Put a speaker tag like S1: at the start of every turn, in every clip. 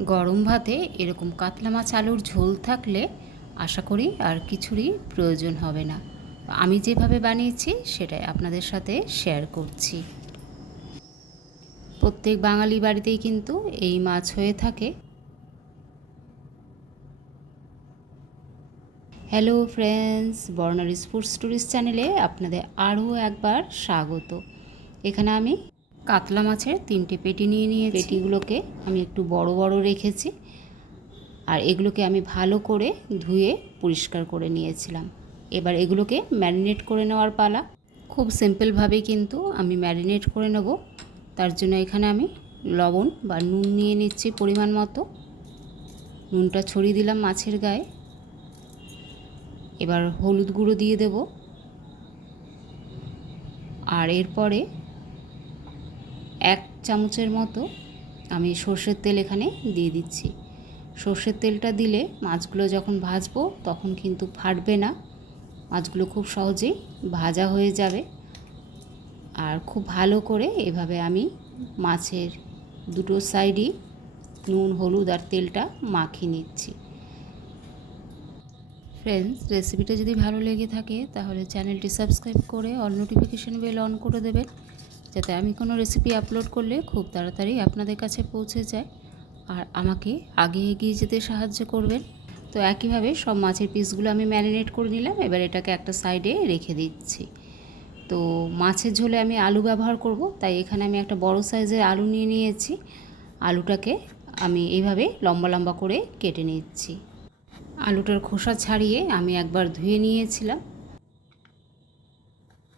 S1: গরম ভাতে এরকম কাতলা মাছ, আলুর ঝোল থাকলে আশা করি আর কিছুরই প্রয়োজন হবে না। আমি যেভাবে বানিয়েছি সেটাই আপনাদের সাথে শেয়ার করছি। প্রত্যেক বাঙালি বাড়িতেই কিন্তু এই মাছ হয়ে থাকে। Hello friends Barnali sports tourist চ্যানেলে আপনাদের আরও একবার স্বাগত। এখানে আমি কাতলা মাছের তিনটে পেটি নিয়ে নিয়ে পেটিগুলোকে আমি একটু বড় বড় রেখেছি। আর এগুলোকে আমি ভালো করে ধুয়ে পরিষ্কার করে নিয়েছিলাম। এবার এগুলোকে ম্যারিনেট করে নেওয়ার পালা। খুব সিম্পলভাবে কিন্তু আমি ম্যারিনেট করে নেব। তার জন্য এখানে আমি লবণ বা নুন নিয়ে নিচ্ছি পরিমাণ মতো। নুনটা ছড়িয়ে দিলাম মাছের গায়ে। এবার হলুদ গুঁড়ো দিয়ে দেব। আর এরপরে এক চামচের মতো আমি সর্ষের তেল এখানে দিয়ে দিচ্ছি। সর্ষের তেলটা দিলে মাছগুলো যখন ভাজবো তখন কিন্তু ফাটবে না। মাছগুলো খুব সহজেই ভাজা হয়ে যাবে। আর খুব ভালো করে এভাবে আমি মাছের দুটো সাইডই নুন, হলুদ আর তেলটা মাখিয়ে নিচ্ছি। ফ্রেন্ডস রেসিপিটা যদি ভালো লেগে থাকে তাহলে চ্যানেলটি সাবস্ক্রাইব করে অল নোটিফিকেশান বেল অন করে দেবেন। যাতে আমি কোনো রেসিপি আপলোড করলে খুব তাড়াতাড়ি আপনাদের কাছে পৌঁছে যায়। আর আমাকে আগে এগিয়ে যেতে সাহায্য করবেন। তো একইভাবে সব মাছের পিসগুলো আমি ম্যারিনেট করে নিলাম। এবার এটাকে একটা সাইডে রেখে দিচ্ছি। তো মাছের ঝোলে আমি আলু ব্যবহার করব। তাই এখানে আমি একটা বড় সাইজের আলু নিয়ে নিয়েছি। আলুটাকে আমি এইভাবে লম্বা লম্বা করে কেটে নিচ্ছি। আলুটার খোসা ছাড়িয়ে আমি একবার ধুয়ে নিয়েছিলাম।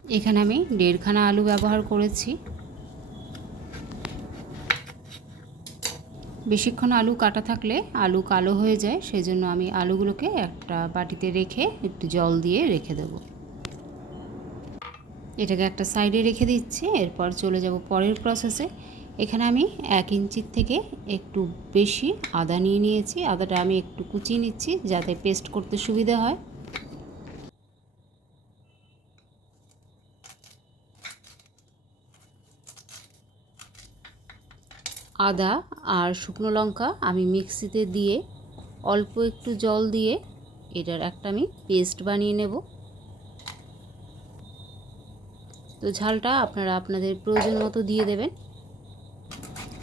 S1: এখানে আমি দেড়খানা আলু ব্যবহার করেছি। বেশিক্ষণ আলু কাটা থাকলে আলু কালো হয়ে যায়, সেজন্য আমি আলুগুলোকে একটা বাটিতে রেখে একটু জল দিয়ে রেখে দেবো। এটাকে একটা সাইডে রেখে দিচ্ছি, এরপর চলে যাব পরের প্রসেসে এখানে আমি এক ইঞ্চির থেকে একটু বেশি আদা নিয়ে নিয়েছি, আদাটা আমি একটু কুচিয়ে নিচ্ছি যাতে পেস্ট করতে সুবিধা হয়। আদা আর শুকনো লঙ্কা আমি মিক্সিতে দিয়ে অল্প একটু জল দিয়ে এটার একটা আমি পেস্ট বানিয়ে নেব। তো ঝালটা আপনারা আপনাদের প্রয়োজন মতো দিয়ে দেবেন।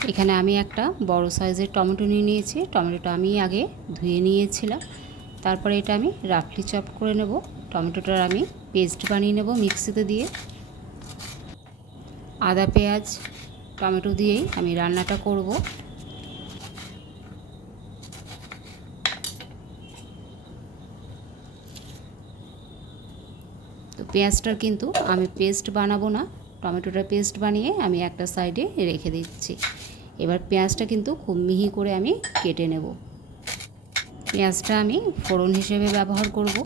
S1: এখানে আমি একটা বড় সাইজের টমেটো নিয়ে নিয়েছি। টমেটোটা আমি আগে ধুয়ে নিয়েছিলাম। তারপরে এটা আমি রাফলি চপ করে নেব। টমেটোটার আমি পেস্ট বানিয়ে নেব মিক্সিতে দিয়ে। আদা পেঁয়াজ টমেটো দিয়েই আমি রান্নাটা করব। তো পেঁয়াজটার কিন্তু আমি পেস্ট বানাবো না, টমেটোটা পেস্ট বানিয়ে আমি একটা সাইডে রেখে দিচ্ছি। এবার পেঁয়াজটা কিন্তু খুব মিহি করে আমি কেটে নেব। পেঁয়াজটা আমি ফোড়ন হিসেবে ব্যবহার করব।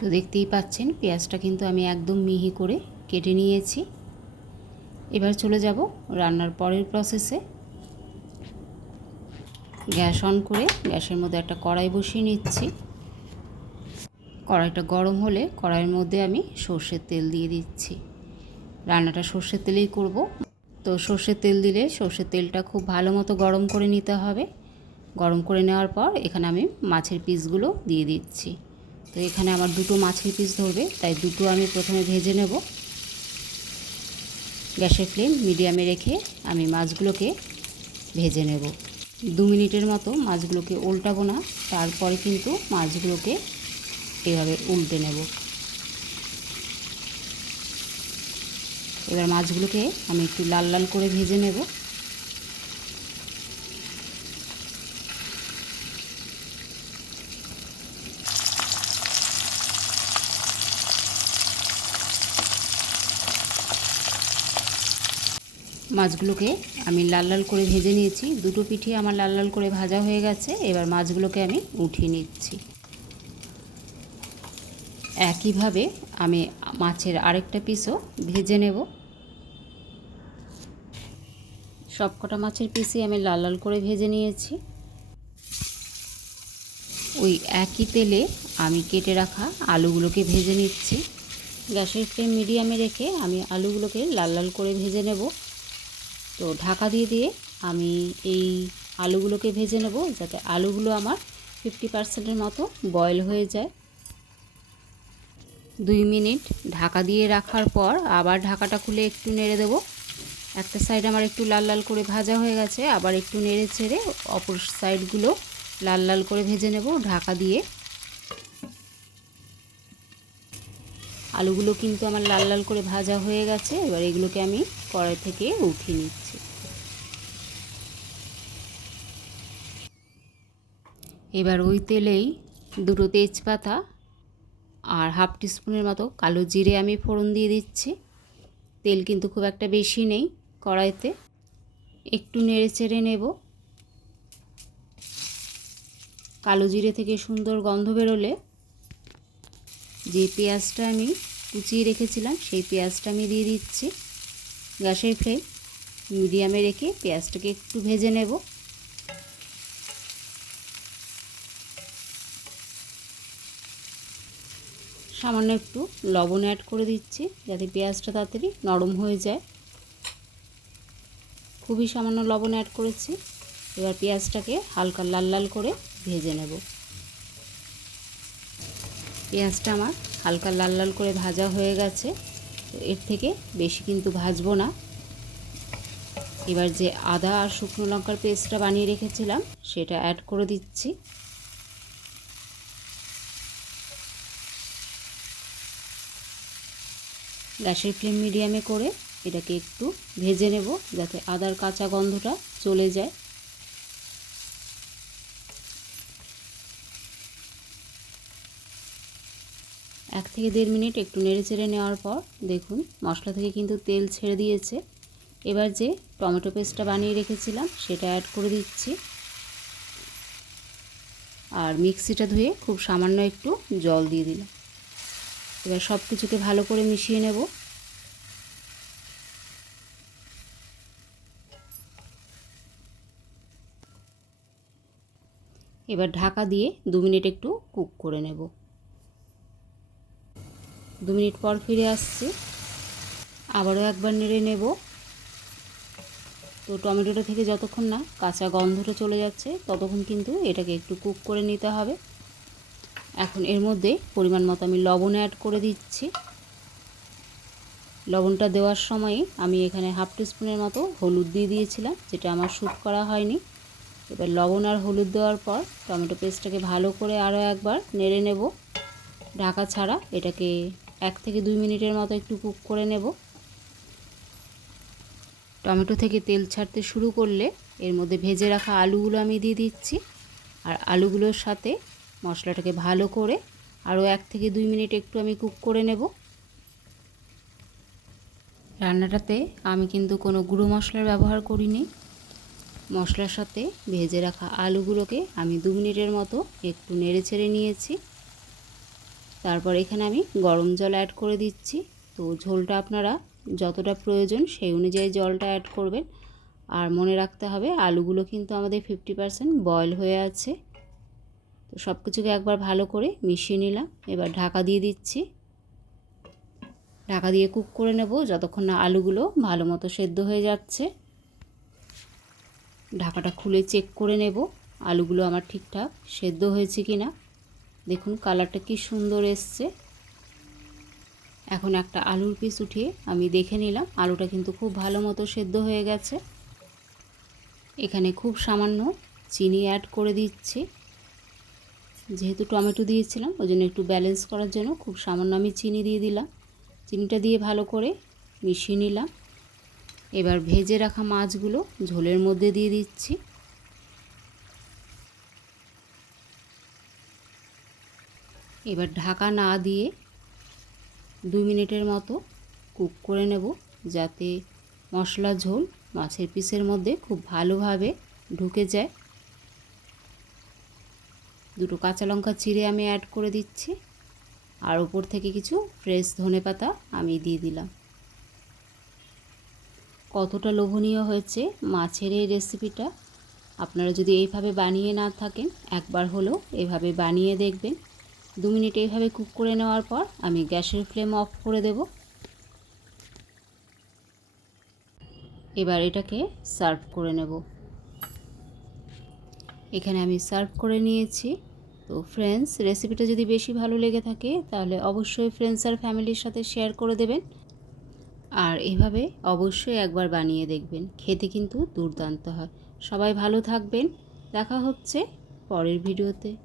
S1: তো দেখতেই পাচ্ছেন, পেঁয়াজটা কিন্তু আমি একদম মিহি করে কেটে নিয়েছি। এবার চলে যাব রান্নার পরের প্রসেসে গ্যাস অন করে গ্যাসের মধ্যে একটা কড়াই বসিয়ে নিচ্ছি। কড়াইটা গরম হলে কড়াইয়ের মধ্যে আমি সর্ষের তেল দিয়ে দিচ্ছি। রান্নাটা সর্ষের তেলেই করব। তো সর্ষের তেল দিলে সর্ষের তেলটা খুব ভালো মতো গরম করে নিতে হবে। গরম করে নেওয়ার পর এখানে আমি মাছের পিসগুলো দিয়ে দিচ্ছি। তো এখানে আমার দুটো মাছের পিস ধরবে, তাই দুটো আমি প্রথমে ভেজে নেব। গ্যাসের ফ্লেম মিডিয়ামে রেখে আমি মাছগুলোকে ভেজে নেব। দু মিনিটের মতো মাছগুলোকে উল্টাবো না, তারপরে কিন্তু মাছগুলোকে এভাবে উল্টে নেব। এবার মাছগুলোকে আমি একটু লাল লাল করে ভেজে নেব। মাছগুলোকে আমি লাল লাল করে ভেজে নিয়েছি। দুটো পিঠে আমার লাল লাল করে ভাজা হয়ে গেছে, এবার মাছগুলোকে আমি উঠিয়ে নিচ্ছি। একইভাবে আমি মাছের আরেকটা পিসও ভেজে নেব। সবকটা মাছের পিসই আমি লাল লাল করে ভেজে নিয়েছি। ওই একই তেলে আমি কেটে রাখা আলুগুলোকে ভেজে নিচ্ছি। গ্যাসের ফ্লেম মিডিয়ামে রেখে আমি আলুগুলোকে লাল লাল করে ভেজে নেব। তো ঢাকা দিয়ে দিয়ে আমি এই আলুগুলোকে ভেজে নেব যাতে আলুগুলো আমার ফিফটি পার্সেন্টের মতো বয়েল হয়ে যায়। দুই মিনিট ঢাকা দিয়ে রাখার পর আবার ঢাকাটা খুলে একটু নেড়ে দেবো। একটা সাইড আমার একটু লাল লাল করে ভাজা হয়ে গেছে, আবার একটু নেড়ে ছেড়ে অপর সাইডগুলো লাল লাল করে ভেজে নেব ঢাকা দিয়ে। আলুগুলো কিন্তু আমার লাল লাল করে ভাজা হয়ে গেছে, এবার এগুলোকে আমি কড়াই থেকে উঠিয়ে নিচ্ছি। এবার ওই তেলেই দুটো তেজপাতা আর হাফ টিস্পুনের মতো কালো জিরে আমি ফোড়ন দিয়ে দিচ্ছি। তেল কিন্তু খুব একটা বেশি নেই কড়াইতে, একটু নেড়ে চেড়ে নেব। কালো জিরে থেকে সুন্দর গন্ধ বেরোলে যে পেঁয়াজটা আমি কুচিয়ে রেখেছিলাম, সেই পেঁয়াজটা আমি দিয়ে দিচ্ছি। গ্যাসের ফ্লেম মিডিয়ামে রেখে পেঁয়াজটাকে একটু ভেজে নেব। সামান্য একটু লবণ অ্যাড করে দিচ্ছি, যাতে পেঁয়াজটা তাড়াতাড়ি নরম হয়ে যায়। খুবই সামান্য লবণ অ্যাড করেছি। এবার পেঁয়াজটাকে হালকা লাল লাল করে ভেজে নেব। পেঁয়াজটা আমার হালকা লাল লাল করে ভাজা হয়ে গেছে। এর থেকে বেশি কিন্তু ভাজবো না। এবার যে আদা আর শুকনো লঙ্কার পেস্টটা বানিয়ে রেখেছিলাম, সেটা অ্যাড করে দিচ্ছি। গ্যাসের ফ্লেম মিডিয়ামে করে এটাকে একটু ভেজে নেব যাতে আদার কাঁচা গন্ধটা চলে যায়। এক থেকে দেড় মিনিট একটু নেড়ে চেড়ে নেওয়ার পর দেখুন মশলা থেকে কিন্তু তেল ছেড়ে দিয়েছে। এবার যে টমেটো পেস্টটা বানিয়ে রেখেছিলাম সেটা অ্যাড করে দিচ্ছি। আর মিক্সিটা ধুয়ে খুব সামান্য একটু জল দিয়ে দিলাম। এবার সব কিছুকে ভালো করে মিশিয়ে নেব। এবার ঢাকা দিয়ে দু মিনিট একটু কুক করে নেব। দু মিনিট পর ফিরে আসছি। আবারও একবার নেড়ে নেব। তো টমেটোটা থেকে যতক্ষণ না কাঁচা গন্ধটা চলে যাচ্ছে, ততক্ষণ কিন্তু এটাকে একটু কুক করে নিতে হবে। এখন এর মধ্যে পরিমাণ মতো আমি লবণ অ্যাড করে দিচ্ছি। লবণটা দেওয়ার সময় আমি এখানে হাফ টিস্পুনের মতো হলুদ দিয়ে দিয়েছিলাম, যেটা আমার শ্যুট করা হয়নি। এবার লবণ আর হলুদ দেওয়ার পর টমেটো পেস্টটাকে ভালো করে আরও একবার নেড়ে নেব। ঢাকা ছাড়া এটাকে এক থেকে দুই মিনিটের মতো একটু কুক করে নেব। টমেটো থেকে তেল ছাড়তে শুরু করলে এর মধ্যে ভেজে রাখা আলুগুলো আমি দিয়ে দিচ্ছি। আর আলুগুলোর সাথে মশলাটাকে ভালো করে আরও এক থেকে দুই মিনিট একটু আমি কুক করে নেব। রান্নাটাতে আমি কিন্তু কোনো গুঁড়ো মশলার ব্যবহার করিনি। মশলার সাথে ভেজে রাখা আলুগুলোকে আমি দু মিনিটের মতো একটু নেড়ে ছেড়ে নিয়েছি। তারপর এখানে আমি গরম জল অ্যাড করে দিচ্ছি। তো ঝোলটা আপনারা যতটা প্রয়োজন সেই অনুযায়ী জলটা অ্যাড করবেন। আর মনে রাখতে হবে, আলুগুলো কিন্তু আমাদের ফিফটি পারসেন্ট বয়েল হয়ে আছে। তো সব কিছুকে একবার ভালো করে মিশিয়ে নিলাম। এবার ঢাকা দিয়ে দিচ্ছি। ঢাকা দিয়ে কুক করে নেব যতক্ষণ না আলুগুলো ভালো মতো সেদ্ধ হয়ে যাচ্ছে। ঢাকাটা খুলে চেক করে নেব, আলুগুলো আমার ঠিকঠাক সেদ্ধ হয়েছে কি না দেখুন কালারটা কি সুন্দর এসছে। এখন একটা আলুর পিস উঠিয়ে আমি দেখে নিলাম। আলুটা কিন্তু খুব ভালো মতো সেদ্ধ হয়ে গেছে। এখানে খুব সামান্য চিনি অ্যাড করে দিচ্ছি। যেহেতু টমেটো দিয়েছিলাম ওই জন্য একটু ব্যালেন্স করার জন্য খুব সামান্য আমি চিনি দিয়ে দিলাম। চিনিটা দিয়ে ভালো করে মিশিয়ে নিলাম। এবার ভেজে রাখা মাছগুলো ঝোলের মধ্যে দিয়ে দিচ্ছি। এবার ঢাকা না দিয়ে দু মিনিটের মতো কুক করে নেব যাতে মশলা ঝোল মাছের পিসের মধ্যে খুব ভালোভাবে ঢুকে যায়। দুটো কাঁচা লঙ্কা চিড়ে আমি অ্যাড করে দিচ্ছি। আর ওপর থেকে কিছু ফ্রেশ ধনে পাতা আমি দিয়ে দিলাম। কতটা লোভনীয় হয়েছে মাছের এই রেসিপিটা আপনারা যদি এইভাবে বানিয়ে না থাকেন, একবার হলেও এভাবে বানিয়ে দেখবেন। দু মিনিট এইভাবে কুক করে নেওয়ার পর আমি গ্যাসের ফ্লেম অফ করে দেব। এবার এটাকে সার্ভ করে নেব। এখানে আমি সার্ভ করে নিয়েছি। তো ফ্রেন্ডস, রেসিপিটা যদি বেশি ভালো লেগে থাকে, তাহলে অবশ্যই ফ্রেন্ডস আর ফ্যামিলির সাথে শেয়ার করে দেবেন। আর এভাবে অবশ্যই একবার বানিয়ে দেখবেন। খেতে কিন্তু দুর্দান্ত হয়। সবাই ভালো থাকবেন। দেখা হচ্ছে পরের ভিডিওতে।